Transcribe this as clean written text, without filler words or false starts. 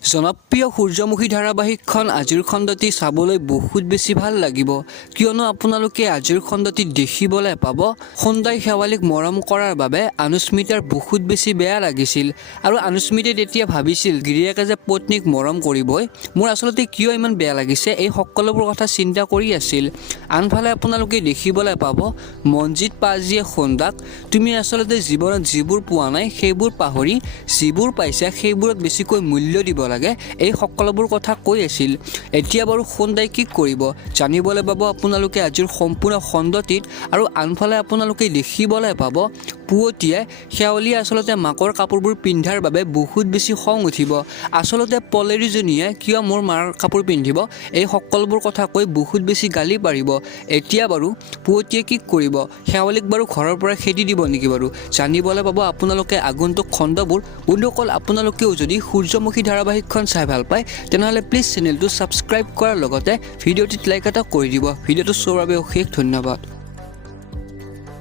জনপ্ৰিয় সূৰ্যমুখী ধাৰাবাহিকখন আজিৰ খণ্ডটি চাবলৈ বহুত বেছি ভাল লাগিব কিয়নো আপোনালোকে আজিৰ খণ্ডটি দেখিবলৈ পাব সন্দাই শেৱালিক মৰম কৰাৰ বাবে অনুস্মিতাৰ বহুত বেছি বেয়া লাগিছিল আৰু অনুস্মিতাই তেতিয়া ভাবিছিল গিৰিয়েকে যে পত্নীক মৰম কৰিবই মোৰ আসলতে কিয় ইমান বেয়া লাগিছে এই সকলোবোৰ কথা চিন্তা কৰি আছিল আনফালে আপোনালোকে দেখিবলৈ পাব মনজিত পাজিয়ে সন্দাক তুমি আসলতে জীৱনত যিবোৰ পোৱা নাই সেইবোৰ পাহৰি যিবোৰ পাইছা সেইবোৰত বেছিকৈ মূল্য দিব লাগে এই সকলোবোৰ কথা কৈ আছিল এতিয়া বাৰু সন্দাই কি কৰিব জানিবলৈ পাব আপোনালোকে আজিৰ সম্পূৰ্ণ খণ্ডটিত আৰু আনফালে আপোনালোকে দেখিবলৈ পাব পুৱতিয়ে শেৱালি আসলতে মাকৰ কাপোৰবোৰ পিন্ধাৰ বাবে বহুত বেছি খং উঠিব আসলতে পলেৰিজনীয়ে কিয় মোৰ মাৰ কাপোৰ পিন্ধিব এই সকলোবোৰ কথা কৈ বহুত বেছি গালি পাৰিব এতিয়া বাৰু পুৱতিয়ে কি কৰিব শেৱালিক বাৰু ঘৰৰ পৰা খেদি দিব নেকি বাৰু জানিবলৈ পাব আপোনালোকে আগন্তুক খণ্ডবোৰ বন্ধুসকল আপোনালোকেও যদি সূৰ্যমুখী ধাৰাবাহিকখন চাই ভাল পায় তেনেহ'লে প্লিজ চেনেলটো ছাবস্ক্ৰাইব কৰাৰ লগতে ভিডিঅ'টিত লাইক এটা কৰি দিব ভিডিঅ'টো চোৱাৰ বাবে অশেষ ধন্যবাদ